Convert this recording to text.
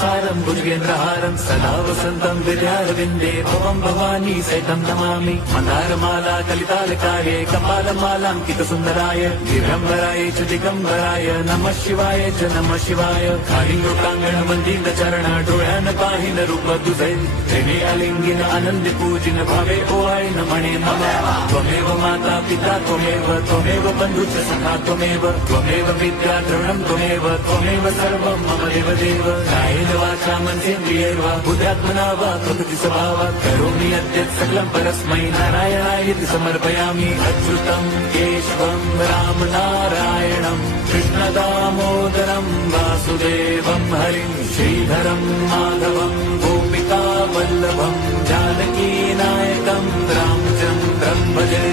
सारं भुजगेन्द्रहारं सदा वसन्तं विद्यारविन्दे भवं भवानी सहितं नमामि मन्दारमाला कलितालकाये कपालमालाङ्कितसुन्दराय दिगम्बराय च दिगम्बराय नमः शिवाय च नमः शिवाय कालिङ्गोटाङ्गण वन्दित चरण डोळ्यान पाहिन रूप तुझे प्रेमे अलिंगिन आनंद पूजिन भावे ओवाळीन म्हणे मम त्वमेव माता पिता त्वमेव बन्धुश्च सखा त्वमेव विद्या द्रविणं त्वमेव सर्वं मम देव कायेन वाचा मनसेन्द्रियैर्वा बुद्ध्यात्मना वा प्रकृति स्वभावात् करोमि यद्यत् सकलं परस्मै नारायणायति समर्पयामि अच्युतं केशवं रामनारायणं कृष्णदामोदरं वासुदेवं हरिं श्रीधरं माधवं गोपिका वल्लभं जानकीनायकं रामचन्द्रं भजे